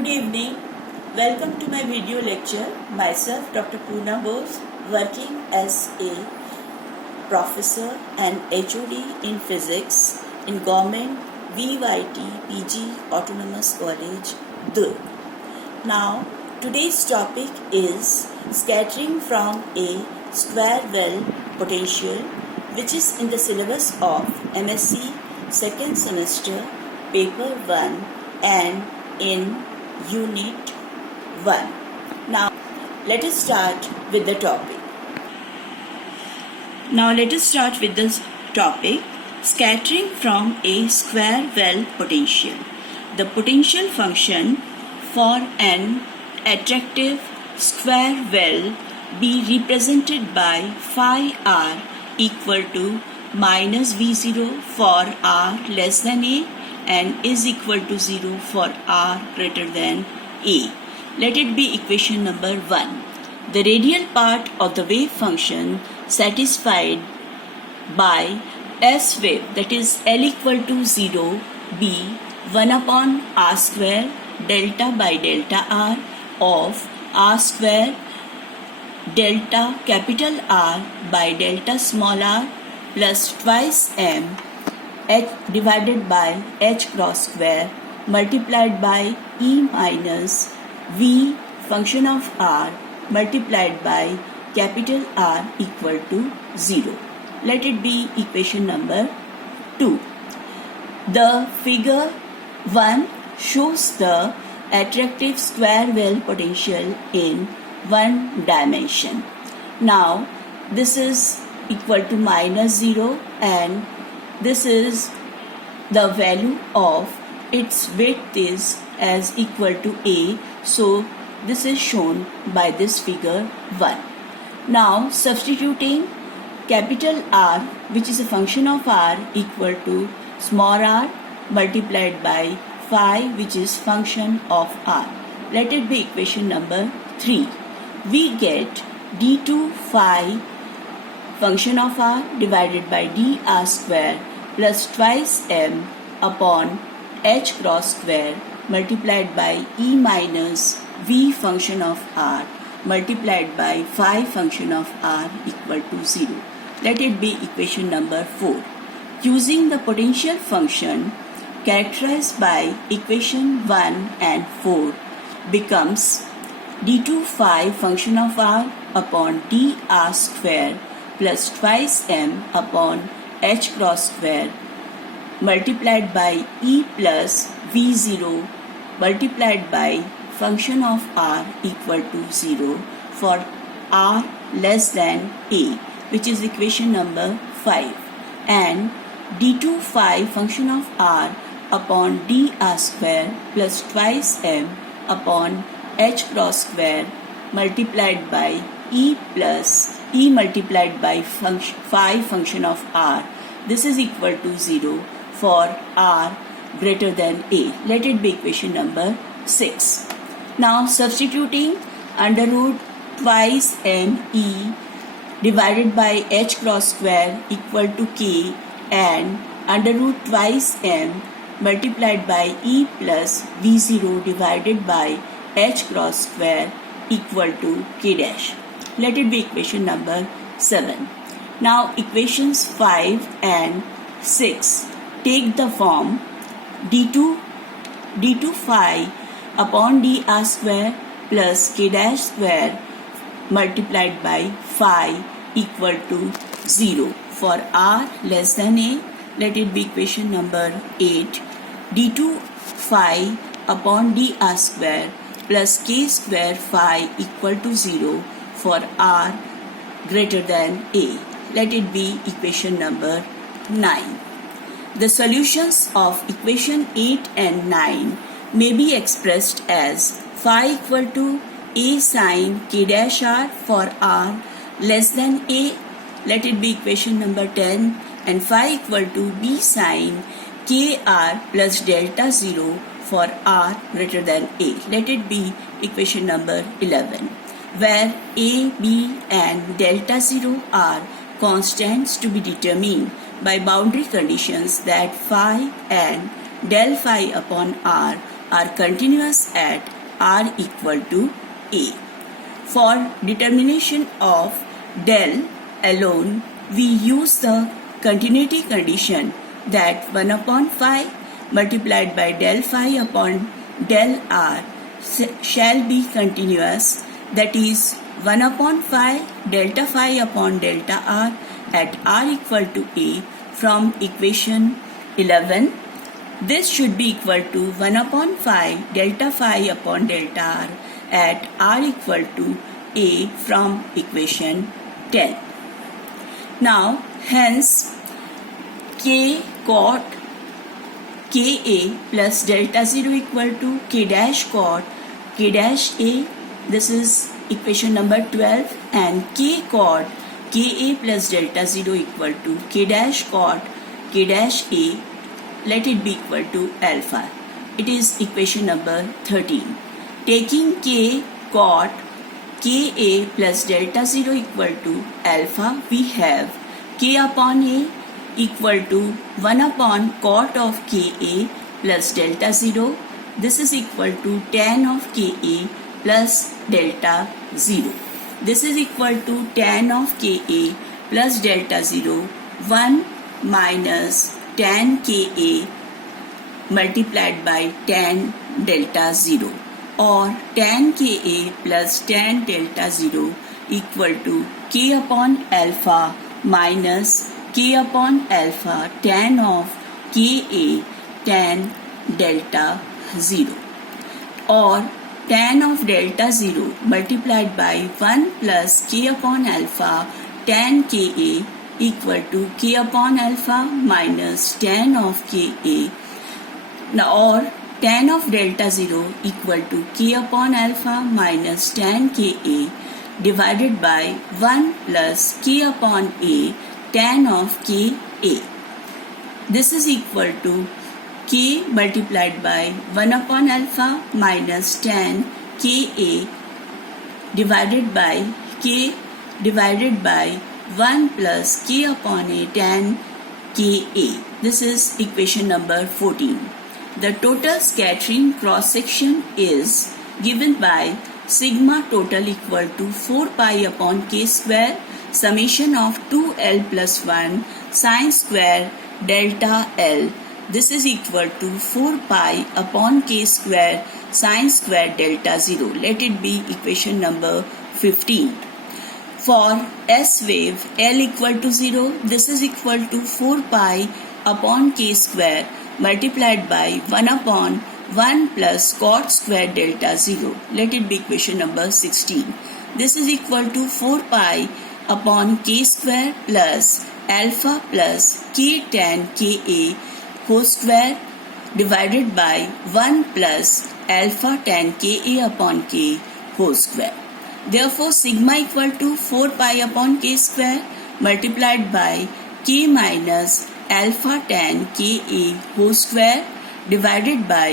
Good evening. Welcome to my video lecture. Myself, Dr. Poorna Bose, working as a professor and HOD in physics in Government VYT PG Autonomous College, Durg. Now, today's topic is scattering from a square well potential, which is in the syllabus of MSc second semester, paper 1 and in Unit 1. Now, let us start with the topic. Scattering from a square well potential. The potential function for an attractive square well be represented by phi r equal to minus V0 for r less than a and is equal to 0 for r greater than a. Let it be equation number 1. The radial part of the wave function satisfied by S wave, that is L equal to 0, be 1 upon r square delta by delta r of r square delta capital R by delta small r plus twice m h divided by h cross square multiplied by e minus v function of r multiplied by capital R equal to 0. Let it be equation number 2. The figure 1 shows the attractive square well potential in one dimension. Now, this is equal to minus 0 and this is the value of its width is as equal to a, so this is shown by this figure 1. Now substituting capital R, which is a function of r, equal to small r multiplied by phi, which is function of r. Let it be equation number 3. We get d2 phi function of r divided by dr square plus twice m upon h cross square multiplied by e minus v function of r multiplied by phi function of r equal to 0. Let it be equation number 4. Using the potential function characterized by equation 1 and 4 becomes d2 phi function of r upon dr square plus twice m upon h cross square multiplied by e plus v0 multiplied by function of r equal to 0 for r less than a, which is equation number 5, and d2 phi function of r upon dr square plus twice m upon h cross square multiplied by e plus e multiplied by phi function of r. This is equal to 0 for r greater than a. Let it be equation number 6. Now substituting under root twice m e divided by h cross square equal to k and under root twice m multiplied by e plus v0 divided by h cross square equal to k dash. Let it be equation number 7. Now equations 5 and 6 take the form d2 phi upon dr square plus k dash square multiplied by phi equal to 0 for r less than a. Let it be equation number 8. d2 phi upon dr square plus k square phi equal to 0 for r greater than a. Let it be equation number 9. The solutions of equation 8 and 9 may be expressed as phi equal to a sine k dash r for r less than a. Let it be equation number 10, and phi equal to b sine k r plus delta 0 for r greater than a. Let it be equation number 11, where a, b and delta 0 are constants to be determined by boundary conditions that phi and del phi upon r are continuous at r equal to a. For determination of del alone, we use the continuity condition that 1 upon phi multiplied by del phi upon del r shall be continuous, that is 1 upon phi delta phi upon delta r at r equal to a from equation 11. This should be equal to 1 upon phi delta phi upon delta r at r equal to a from equation 10. Now, hence, k cot ka plus delta 0 equal to k dash cot k dash a. This is equation number 12, and k cot ka plus delta 0 equal to k dash cot k dash a. Let it be equal to alpha. It is equation number 13. Taking k cot ka plus delta 0 equal to alpha, we have k upon a equal to 1 upon cot of ka plus delta 0. This is equal to tan of ka plus delta 0. This is equal to tan of ka plus delta 0, 1 minus tan ka multiplied by tan delta 0, or tan ka plus tan delta 0 equal to k upon alpha minus k upon alpha tan of ka tan delta 0, or tan of delta 0 multiplied by 1 plus k upon alpha tan ka equal to k upon alpha minus tan of ka, or tan of delta 0 equal to k upon alpha minus tan ka divided by 1 plus k upon a tan of ka. This is equal to k multiplied by 1 upon alpha minus tan ka divided by k divided by 1 plus k upon a tan ka. This is equation number 14. The total scattering cross section is given by sigma total equal to 4 pi upon k square summation of 2l plus 1 sine square delta l. This is equal to 4 pi upon k square sine square delta 0. Let it be equation number 15. For S wave L equal to 0, this is equal to 4 pi upon k square multiplied by 1 upon 1 plus cot square delta 0. Let it be equation number 16. This is equal to 4 pi upon k square plus alpha plus k tan ka whole square divided by 1 plus alpha tan ka upon k whole square. Therefore, sigma equal to 4 pi upon k square multiplied by k minus alpha tan ka whole square divided by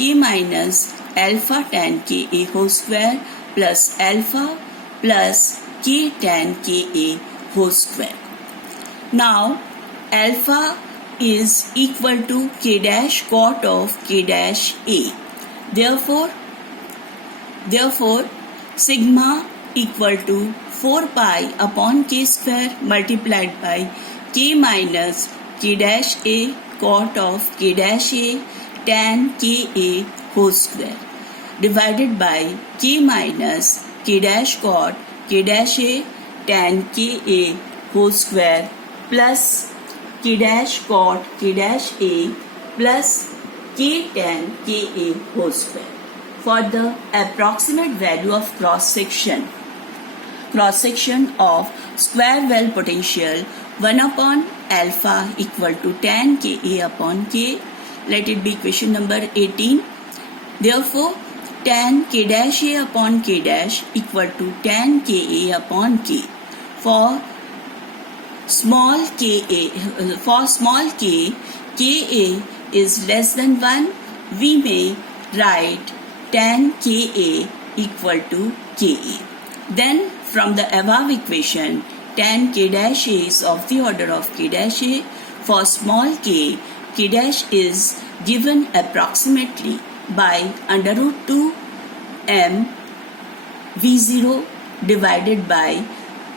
k minus alpha tan ka whole square plus alpha plus k tan ka whole square. Now, alpha is equal to k dash cot of k dash a. Therefore, sigma equal to 4 pi upon k square multiplied by k minus k dash a cot of k dash a tan ka whole square divided by k minus k dash cot k dash a tan ka whole square plus k dash cot k dash a plus k tan ka whole square. For the approximate value of cross section of square well potential 1 upon alpha equal to tan ka upon k. Let it be equation number 18. Therefore, tan k dash a upon k dash equal to tan ka upon k. For small k, ka is less than 1, we may write tan ka equal to ka. Then, from the above equation, tan k dash a is of the order of k dash a. For small k dash is given approximately by under root 2 m V0 divided by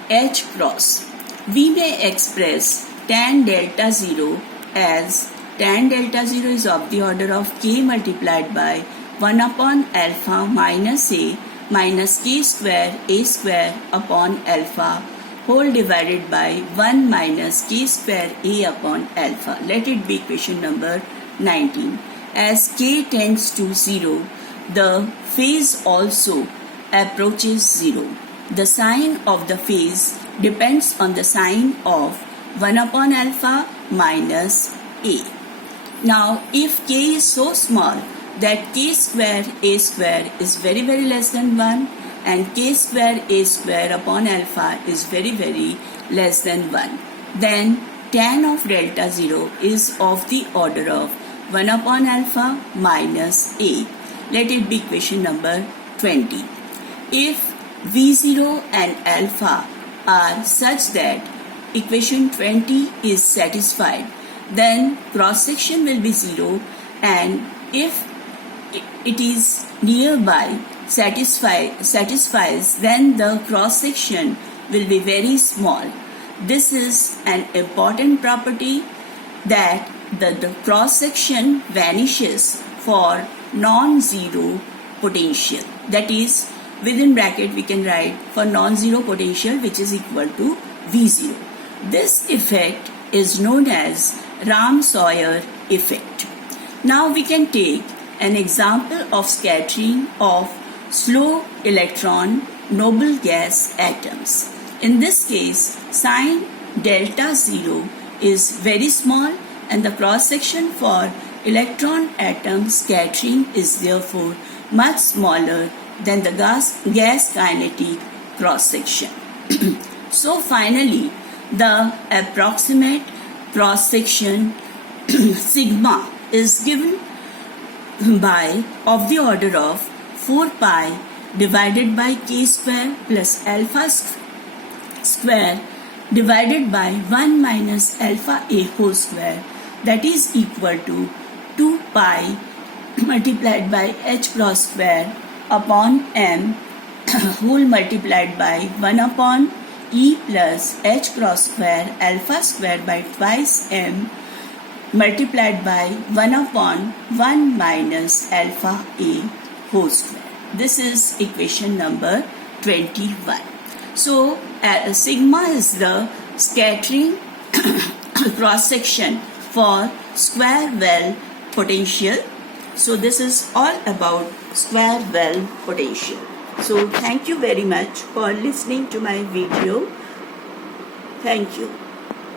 H cross. We may express tan delta 0 as tan delta 0 is of the order of k multiplied by 1 upon alpha minus a minus k square a square upon alpha whole divided by 1 minus k square a upon alpha. Let it be equation number 19. As k tends to 0, the phase also approaches 0. The sign of the phase depends on the sign of 1 upon alpha minus a. Now, if k is so small that k square a square is very less than 1 and k square a square upon alpha is very less than 1, then tan of delta 0 is of the order of 1 upon alpha minus a. Let it be equation number 20. If V0 and alpha are such that equation 20 is satisfied, then cross section will be 0, and if it is nearby satisfies, then the cross section will be very small. This is an important property that the cross section vanishes for non-zero potential. That is, within bracket we can write for non-zero potential which is equal to V0. This effect is known as Ramsauer effect. Now we can take an example of scattering of slow electron noble gas atoms. In this case, sign delta 0 is very small and the cross section for electron atom scattering is therefore much smaller than the gas kinetic cross section. So finally, the approximate cross section sigma is given by of the order of 4 pi divided by k square plus alpha square divided by 1 minus alpha a whole square, that is equal to 2 pi multiplied by h cross square upon m whole multiplied by 1 upon e plus h cross square alpha square by twice m multiplied by 1 upon 1 minus alpha a whole square. This is equation number 21. So, sigma is the scattering cross section for square well potential. So, this is all about square well potential. So, thank you very much for listening to my video. Thank you.